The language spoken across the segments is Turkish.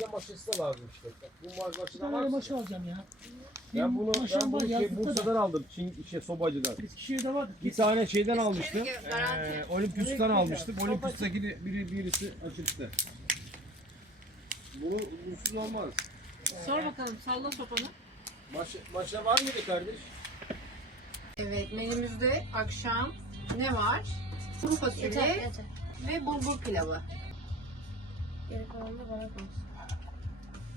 açık çiğdem maşası da lazım işte. Bu maş Bir maşası tane var. de mı? maşa alacağım ya. Ben bunu, Maşam ben var bunu şey, yazlıkta da. Bursa'dan aldım. Çin, şey, sobacıdan. Eskişehir'de vardı. Bir tane şeyden almıştım. Ee, Olympus'tan almıştım. Olympus'taki de biri, birisi açıktı. Bunu unsuz olmaz. Sor bakalım salla sopanı. Maşa, maşa var mıydı kardeş? Evet menümüzde akşam ne var? Kuru fasulye ve bulgur pilavı. Geri kalanı da bana kalsın.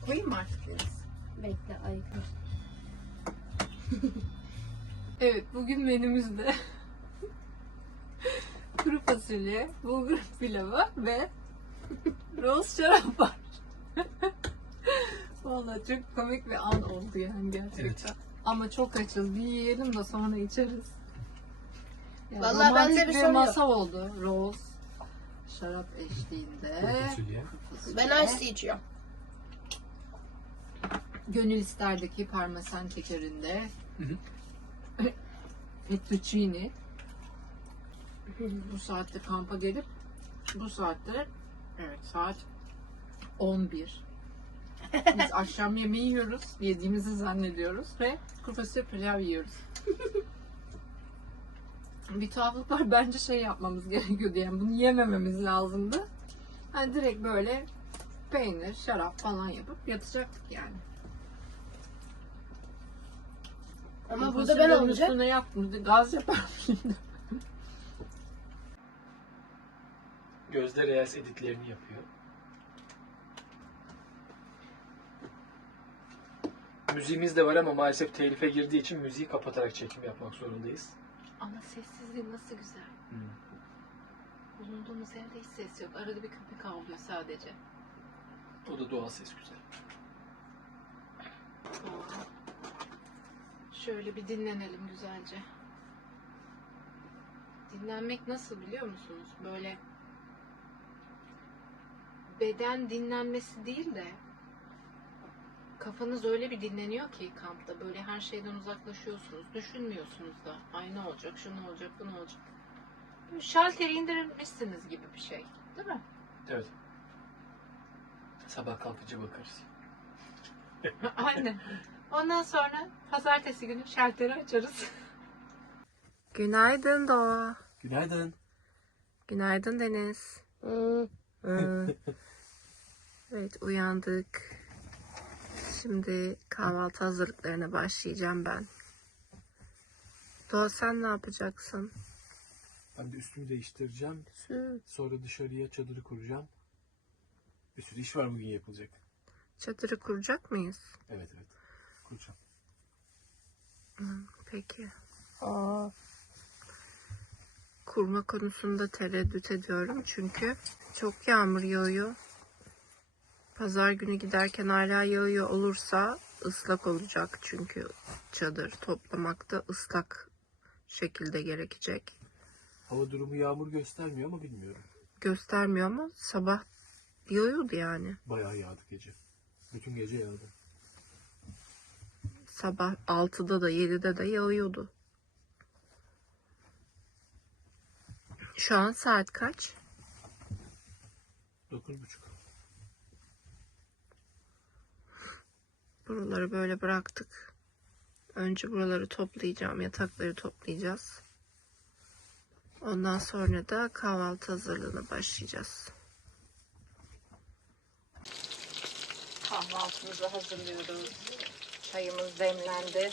Koyayım mı artık Deniz? Bekle ayıkır. Evet bugün menümüzde kuru fasulye, bulgur pilavı ve roz şarap var. Vallahi çok komik bir an oldu yani gerçekten. Ama çok açız. Bir yiyelim de sonra içeriz. Yani Vallahi bende bir bir sorun masa oldu. Roz şarap eşliğinde. Fasulye. Ben ice tea içiyorum. Gönül isterdeki parmesan şekerinde. Fettuccine. bu saatte kampa gelip bu saatte evet saat 11. Biz akşam yemeği yiyoruz. Yediğimizi zannediyoruz ve kuru fasulye pilav yiyoruz. bir tuhaflık var. Bence şey yapmamız gerekiyordu yani bunu yemememiz lazımdı. Hani direkt böyle peynir, şarap falan yapıp yatacaktık yani. Ama burada ben olacak. Üstüne yaptım. Gaz yapar şimdi. Gözde Reels editlerini yapıyor. Müziğimiz de var ama maalesef telife girdiği için müziği kapatarak çekim yapmak zorundayız. Ama sessizliği nasıl güzel. Bulunduğumuz evde hiç ses yok. Arada bir köpek avlıyor sadece. O da doğal ses güzel. Şöyle bir dinlenelim güzelce. Dinlenmek nasıl biliyor musunuz? Böyle beden dinlenmesi değil de kafanız öyle bir dinleniyor ki kampta. Böyle her şeyden uzaklaşıyorsunuz. Düşünmüyorsunuz da. Ay ne olacak, şu ne olacak, bu ne olacak. Böyle şalteri indirmişsiniz gibi bir şey. Değil mi? Evet. Sabah kalkınca bakarız. Aynen. Ondan sonra pazartesi günü şalteri açarız. Günaydın Doğa. Günaydın. Günaydın Deniz. evet uyandık. Şimdi kahvaltı hazırlıklarına başlayacağım ben. Doğa sen ne yapacaksın? Ben de üstümü değiştireceğim. Sonra dışarıya çadırı kuracağım. Bir sürü iş var bugün yapılacak. Çadırı kuracak mıyız? Evet evet. Kuracağım. Peki. Kurma konusunda tereddüt ediyorum çünkü çok yağmur yağıyor. Pazar günü giderken hala yağıyor olursa ıslak olacak çünkü çadır toplamakta ıslak şekilde gerekecek. Hava durumu yağmur göstermiyor ama bilmiyorum. Göstermiyor ama sabah yağıyordu yani. Bayağı yağdı gece. Bütün gece yağdı. Sabah 6'da da 7'de de yağıyordu. Şu an saat kaç? Dokuz buçuk. Buraları böyle bıraktık. Önce buraları toplayacağım. Yatakları toplayacağız. Ondan sonra da kahvaltı hazırlığına başlayacağız. Kahvaltımızı hazırlıyoruz. Çayımız demlendi.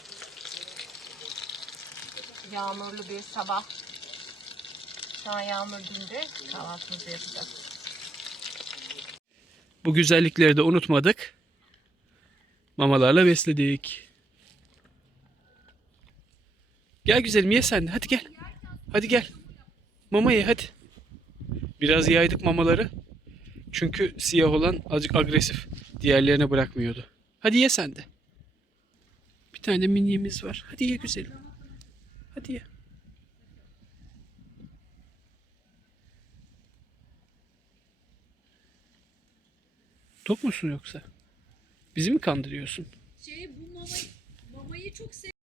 Yağmurlu bir sabah. Şu an yağmur dindi. Kahvaltımızı yapacağız. Bu güzellikleri de unutmadık. Mamalarla besledik. Gel güzelim ye sen de. Hadi gel. Hadi gel. Mama ye hadi. Biraz yaydık mamaları. Çünkü siyah olan azıcık agresif. Diğerlerine bırakmıyordu. Hadi ye sen de. Bir tane de minyemiz var. Hadi ye güzelim. Hadi ye. Tok musun yoksa? Bizi mi kandırıyorsun?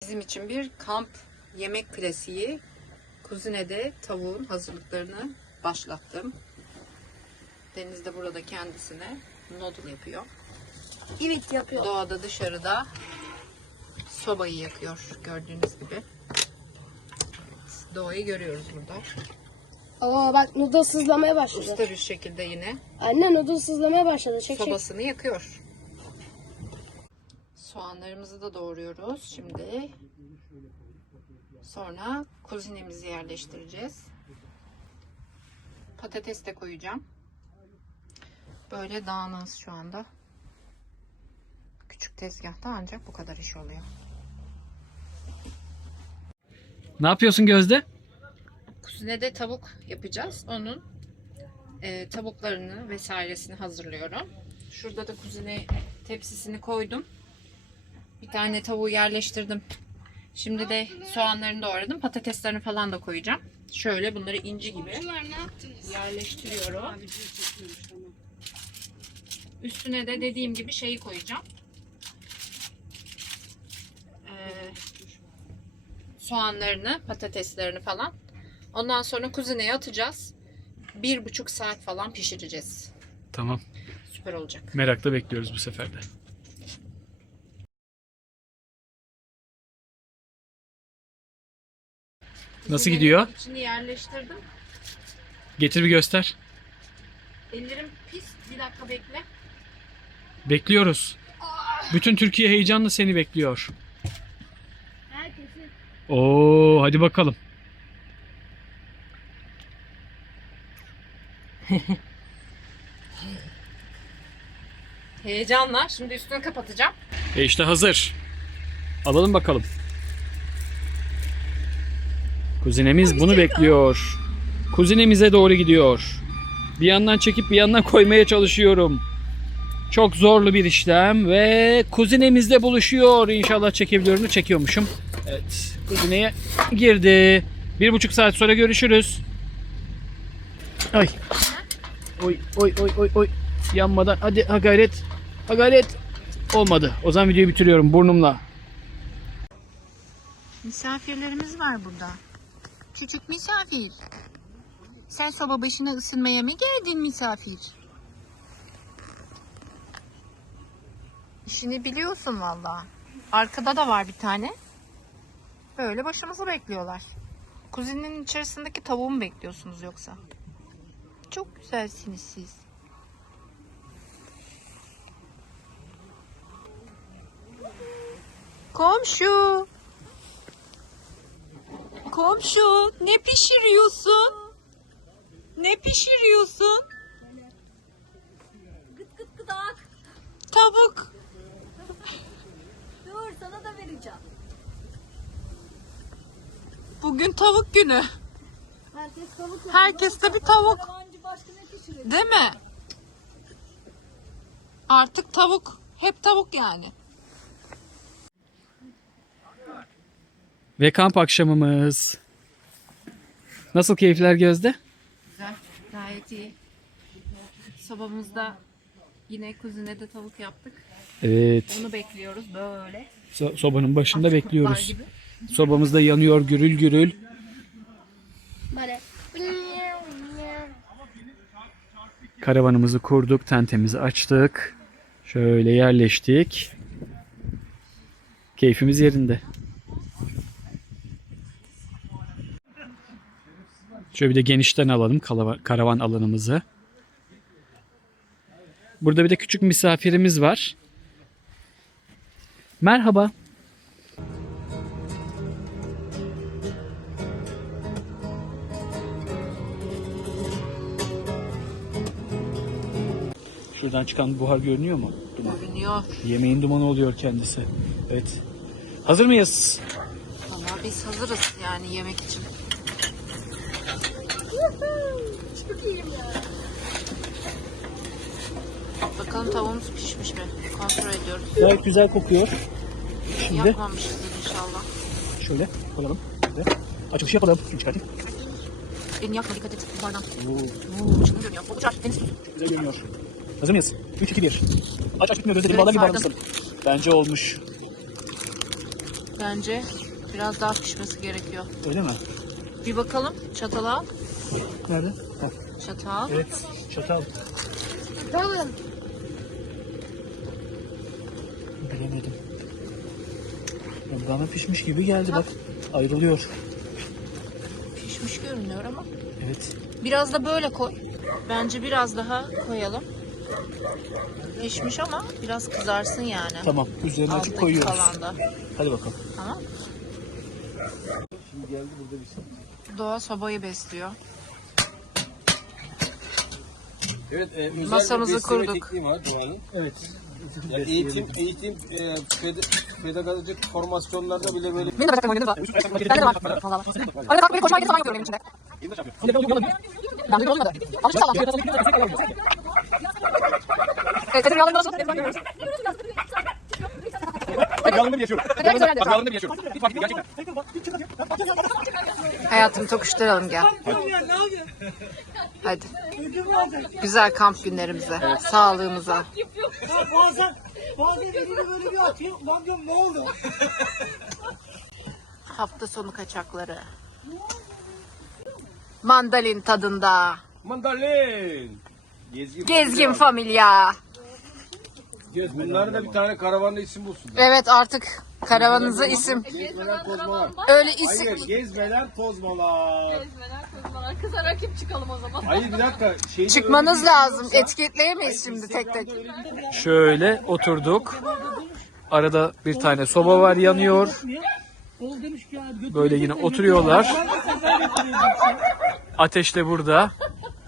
Bizim için bir kamp yemek klasiği. Kuzinede tavuğun hazırlıklarını başlattım. Deniz de burada kendisine noodle yapıyor. Evet yapıyor. Doğada dışarıda sobayı yakıyor gördüğünüz gibi. Doğayı görüyoruz burada. Oo bak noodle sızlamaya başladı. Usta bir şekilde yine Anne noodle sızlamaya başladı. Çek çek. sobasını yakıyor. Soğanlarımızı da doğruyoruz şimdi. Sonra kuzinemizi yerleştireceğiz. Patates de koyacağım. Böyle dağınığız şu anda. Küçük tezgahta ancak bu kadar iş oluyor. Ne yapıyorsun Gözde? Kuzinede tavuk yapacağız. Onun e, tavuklarını vesairesini hazırlıyorum. Şurada da kuzine tepsisini koydum. Bir tane tavuğu yerleştirdim. Şimdi de soğanlarını doğradım. Patateslerini falan da koyacağım. Şöyle bunları inci gibi yerleştiriyorum. Üstüne de dediğim gibi şeyi koyacağım. Ee, soğanlarını, patateslerini falan. Ondan sonra kuzineye atacağız. Bir buçuk saat falan pişireceğiz. Tamam. Süper olacak. Merakla bekliyoruz bu sefer de. Nasıl gidiyor? İçini yerleştirdim. Getir bir göster. Ellerim pis. Bir dakika bekle. Bekliyoruz. Bütün Türkiye heyecanla seni bekliyor. Oo, hadi bakalım. Heyecanla. Şimdi üstünü kapatacağım. E işte hazır. Alalım bakalım. Kuzinemiz bunu bekliyor. Kuzinemize doğru gidiyor. Bir yandan çekip bir yandan koymaya çalışıyorum. Çok zorlu bir işlem ve kuzinemizle buluşuyor. İnşallah çekebiliyorum çekiyormuşum. Evet. Kuzineye girdi. Bir buçuk saat sonra görüşürüz. Ay. Oy oy oy oy oy. Yanmadan. Hadi ha gayret. Ha gayret. Olmadı. O zaman videoyu bitiriyorum burnumla. Misafirlerimiz var burada. Küçük misafir. Sen soba başına ısınmaya mı geldin misafir? İşini biliyorsun valla. Arkada da var bir tane. Böyle başımızı bekliyorlar. Kuzinin içerisindeki tavuğu mu bekliyorsunuz yoksa? Çok güzelsiniz siz. Komşu. Komşu ne pişiriyorsun? Ne pişiriyorsun? Gıt gıt gıdak. Tavuk. Dur sana da vereceğim. Bugün tavuk günü. Herkes tavuk yapıyor. Herkes de bir tavuk. Değil mi? Artık tavuk. Hep tavuk yani. Ve kamp akşamımız. Nasıl keyifler Gözde? Güzel. Gayet iyi. Sobamızda yine kuzinede tavuk yaptık. Evet. Onu bekliyoruz böyle. so- sobanın başında Aç bekliyoruz. gibi. Sobamız da yanıyor gürül gürül. Böyle. Karavanımızı kurduk, tentemizi açtık. Şöyle yerleştik. Keyfimiz yerinde. Şöyle bir de genişten alalım karavan alanımızı. Burada bir de küçük misafirimiz var. Merhaba. Şuradan çıkan buhar görünüyor mu? Duman. Görünüyor. Yemeğin dumanı oluyor kendisi. Evet. Hazır mıyız? Ama biz hazırız yani yemek için. Bakalım tavuğumuz pişmiş mi? Kontrol ediyoruz. Gayet güzel kokuyor. Şimdi Yapmamışızdır inşallah. şöyle koyalım. Ve açılış yapalım. Şimdi çıkartayım. Elini yakma dikkat et yukarıdan. Oo, Oo, çıkın görünüyor. Olacak. Deniz çok güzel görünüyor. Hazır mıyız? 3, 2, 1. Aç aç bitmiyor. Gözle gibi bağlar gibi bağlamışsın. Bence olmuş. Bence biraz daha pişmesi gerekiyor. Öyle mi? Bir bakalım çatala. al. Nerede? Bak. Çatal. Evet. Çatal. Dalın. Bilemedim. Ya Bana pişmiş gibi geldi bak. Ayrılıyor. Pişmiş görünüyor ama. Evet. Biraz da böyle koy. Bence biraz daha koyalım. Pişmiş ama biraz kızarsın yani. Tamam. Üzerine açıp Alttaki koyuyoruz. falan da. Hadi bakalım. Tamam. Şimdi geldi burada bir saat. Doğa sobayı besliyor. Evet, e, özel Masamızı bir besleme kurduk. tekniği var Doğan'ın. Evet. Yani eğitim, eğitim, e, ped pedagojik formasyonlarda bile böyle Benim de başka oyunum var. Bende de var. Valla. Arada kalkıp böyle koşmaya gidip zaman yapıyorum benim içinde. Ben de olmadı. Alışmış sağlam. Evet, Kadir rüyalarında nasıl? Rüyalarında bir yaşıyorum. Hadi söyle. Rüyalarında bir yaşıyorum. Bir fark değil gerçekten. Hayatım tokuşturalım gel. Hadi. Güzel kamp günlerimize, sağlığımıza. bazen bazen elini böyle bir atıyor. Lan diyorum ne oldu? Hafta sonu kaçakları. Mandalin tadında. Mandalin. Gezgin. Gezgin familya. Bunların da bir tane karavanda isim bulsun. Evet artık karavanınıza isim. Gezmeler, tozmalar. Öyle isim. Hayır, gezmeler, tozmalar. Kıza rakip çıkalım o zaman. Hayır bir dakika. Şeyde Çıkmanız lazım. Etiketleyemeyiz şimdi tek tek. Şöyle oturduk. Arada bir tane soba var yanıyor. Oğul demiş ki ya götür. Böyle yine oturuyorlar. Ateş de burada.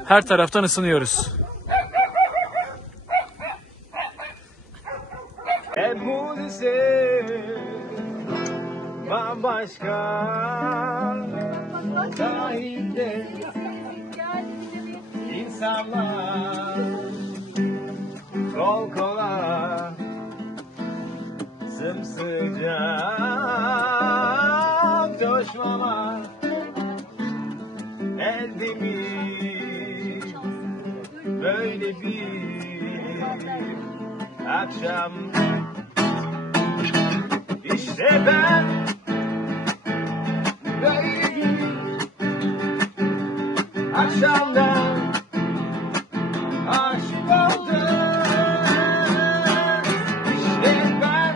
Her taraftan ısınıyoruz. Bambaşka sahilde insanlar kol kola sımsıcak coşmalar. Elde mi böyle bir akşam. İşte ben akşamdan aşık oldum. İşte ben.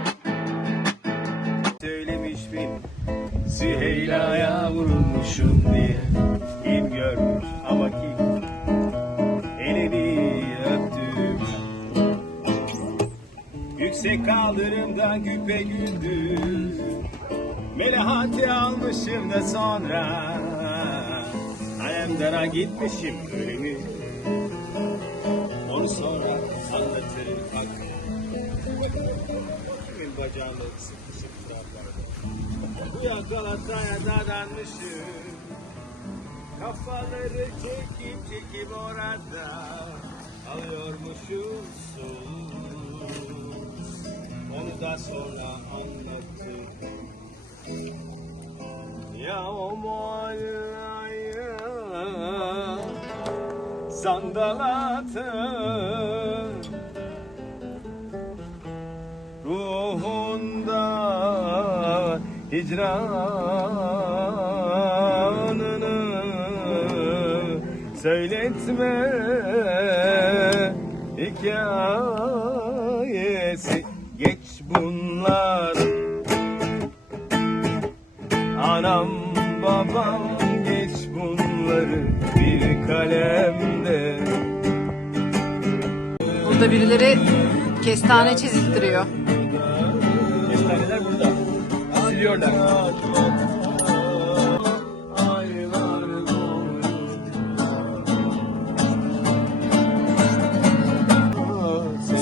Süheyla'ya vurulmuşum diye. Kim görmüş ama kim elini öptüm. Yüksek kaldırımda güpe gündüz Melahati almışım da sonra Alemdara gitmişim öyle mi? Onu sonra anlatırım. Bak. Kimin bacağını sıkışıp dağlarda Bu ya Galata'ya dadanmışım Kafaları çekip çekip orada. Alıyormuşum soğuk onu da sonra anlatırım. Ya o muallaya sandal atın ruhunda hicranını söyletme. Hikayesi geç bunlar. Anam babam kalemde Burada birileri kestane çizittiriyor. Kestaneler burada. Siliyorlar.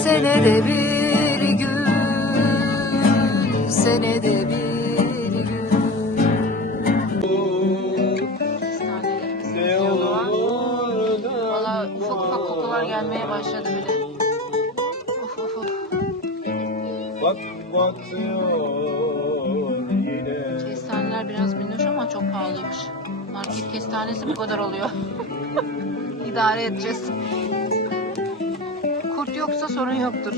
Senede bir gün, senede bir batıyor yine. Kestaneler biraz minnoş ama çok pahalıymış. Market kestanesi bu kadar oluyor. İdare edeceğiz. Kurt yoksa sorun yoktur.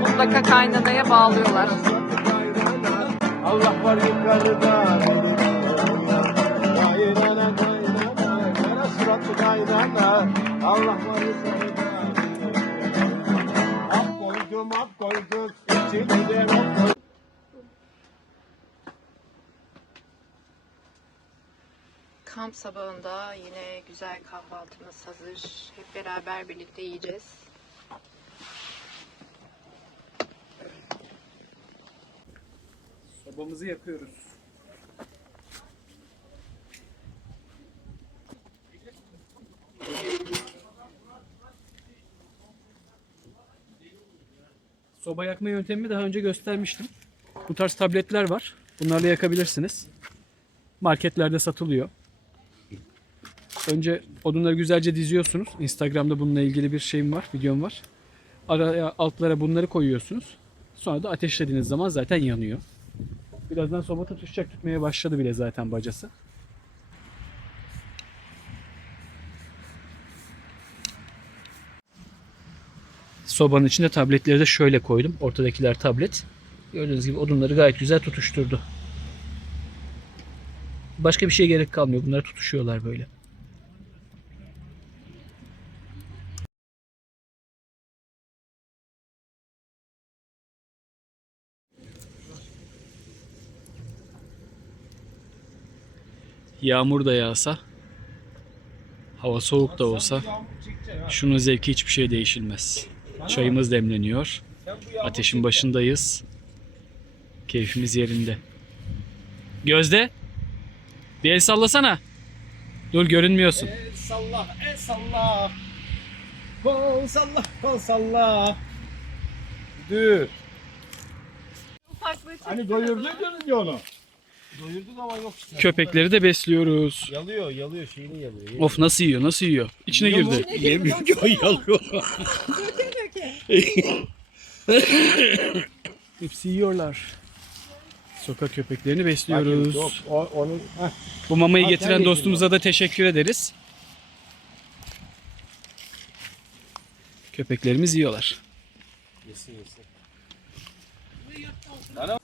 Mutlaka kaynanaya bağlıyorlar. Allah var yukarıda Vay nana vay nana Kara suratlı kaynana Allah var yukarıda Ap koydum ap koydum İçini de ap koydum Kamp sabahında yine güzel kahvaltımız hazır. Hep beraber birlikte yiyeceğiz. Sobamızı yakıyoruz. Soba yakma yöntemimi daha önce göstermiştim. Bu tarz tabletler var. Bunlarla yakabilirsiniz. Marketlerde satılıyor. Önce odunları güzelce diziyorsunuz. Instagram'da bununla ilgili bir şeyim var, videom var. Araya altlara bunları koyuyorsunuz. Sonra da ateşlediğiniz zaman zaten yanıyor. Birazdan soba tutuşacak tutmaya başladı bile zaten bacası. Sobanın içinde tabletleri de şöyle koydum. Ortadakiler tablet. Gördüğünüz gibi odunları gayet güzel tutuşturdu. Başka bir şeye gerek kalmıyor. Bunlar tutuşuyorlar böyle. Yağmur da yağsa, hava soğuk da olsa şunun zevki hiçbir şey değişilmez. Çayımız demleniyor. Ateşin başındayız. Keyfimiz yerinde. Gözde bir el sallasana. Dur görünmüyorsun. El salla el salla Kol salla kol salla Dur Hani doyurdun ya onu Doyurduk ama yok işte Köpekleri de besliyoruz. Yalıyor yalıyor şeyini yalıyor Of nasıl yiyor nasıl yiyor. İçine girdi. Yemiyor ki o yalıyor Hepsi yiyorlar. Sokak köpeklerini besliyoruz. Yok o, onun Heh. Bu mamayı Ha, getiren dostumuza da teşekkür ederiz. Köpeklerimiz yiyorlar.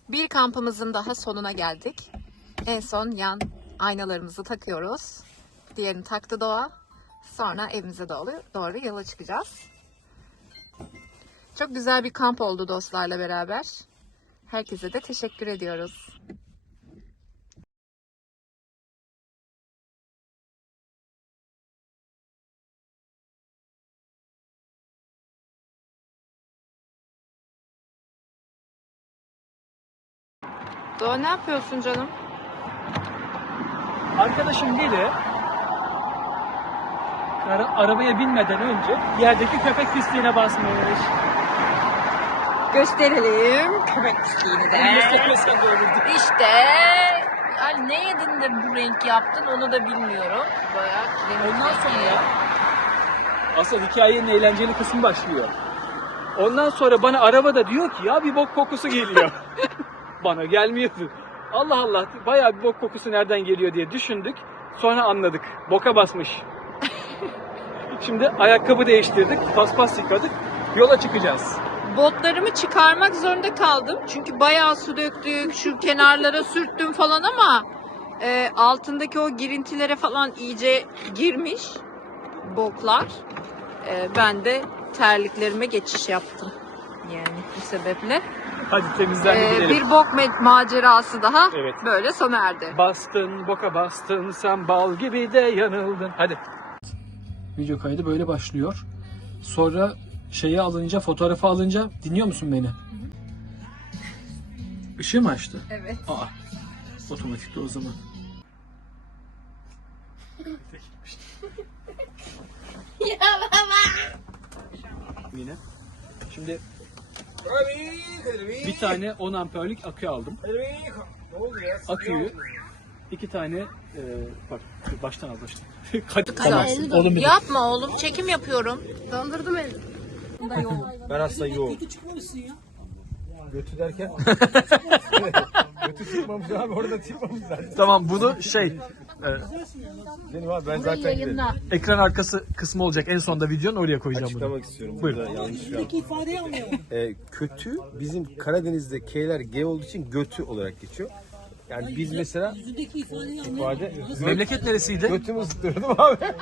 Bir kampımızın daha sonuna geldik. En son yan aynalarımızı takıyoruz. Diğerini taktı Doğa. Sonra evimize doğru, doğru yola çıkacağız. Çok güzel bir kamp oldu dostlarla beraber. Herkese de teşekkür ediyoruz. Doğa ne yapıyorsun canım? Arkadaşım biri ara- arabaya binmeden önce yerdeki köpek pisliğine basmış. Gösterelim köpek pisliğini de. İşte yani ne yedin de bu renk yaptın onu da bilmiyorum. Bayağı Ondan sonra asıl hikayenin eğlenceli kısmı başlıyor. Ondan sonra bana arabada diyor ki ya bir bok kokusu geliyor. bana gelmiyordu. Allah Allah bayağı bir bok kokusu nereden geliyor diye düşündük. Sonra anladık. Boka basmış. Şimdi ayakkabı değiştirdik. Paspas yıkadık. Yola çıkacağız. Botlarımı çıkarmak zorunda kaldım. Çünkü bayağı su döktük. Şu kenarlara sürttüm falan ama e, altındaki o girintilere falan iyice girmiş boklar. E, ben de terliklerime geçiş yaptım. Yani bu sebeple. Hadi temizlendi E, gidelim. bir bok macerası daha Evet. böyle sona erdi. Bastın, boka bastın, sen bal gibi de yanıldın. Hadi. Video kaydı böyle başlıyor. Sonra şeyi alınca, fotoğrafı alınca dinliyor musun beni? Işığı mı açtı? Evet. Aa, otomatikte o zaman. Yine. Şimdi bir tane 10 amperlik akü aldım. Aküyü iki tane e, bak baştan al baştan. Tamam. Oğlum bir Yapma oğlum çekim yapıyorum. Dondurdum elini. Ben hasta yoğum Götü derken Götü çıkmamış abi orada çıkmamış zaten Tamam bunu şey Benim abi ben zaten gidelim. Ekran arkası kısmı olacak en sonda videonun oraya koyacağım bunu. Açıklamak istiyorum. Buyurun. Burada yanlış bir Buradaki ifadeyi anlayamadım. e, kötü bizim Karadeniz'de K'ler G olduğu için götü olarak geçiyor. Yani biz mesela Yüzündeki ifadeyi ifade. Memleket neresiydi? götümü ısıtıyordum abi. Bak.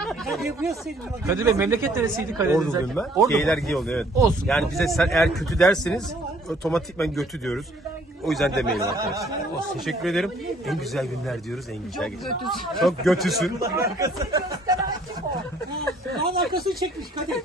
Kadir Bey memleket neresiydi Karadeniz'de? Orduluyum ben. Ordu mu? G'ler G oluyor evet. Olsun. Yani bize sen eğer kötü derseniz otomatikman götü diyoruz. O yüzden demeyelim arkadaşlar. Olsun, Teşekkür ederim. En güzel günler diyoruz. En güzel günler. Çok götüsün. Dağın arkasını çekmiş Kadir.